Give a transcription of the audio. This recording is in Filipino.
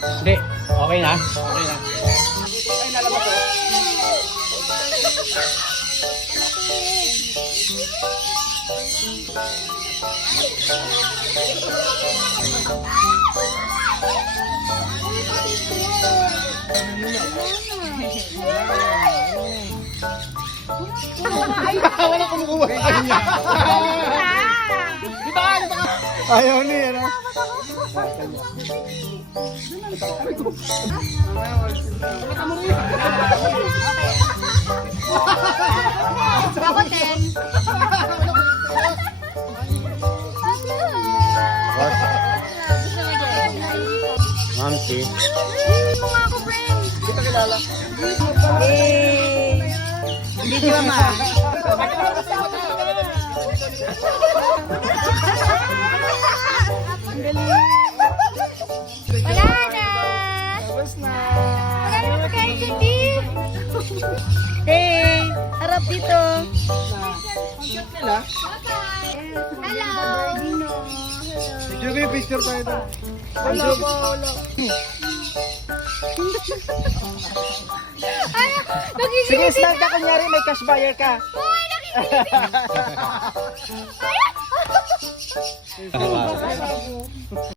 Hindi. Okay na? Okay na. Ay, nalabas ko. Wala kumukuha sa kanya. Di ba? Ayaw niya, ano? Ako din. Mamsi. Mo nga ako, friend. Kita kilala. Hindi di ba, ma? Wala na. Tapos na. Wala na magkain hindi. Hey, harap dito. Cute nila. Hello. Joby, picture tayo ito. Wala pa, wala. Ay, nagigilid. Sige, smile ka kunyari, may cash buyer ka. Ay, nagigilid. Ay,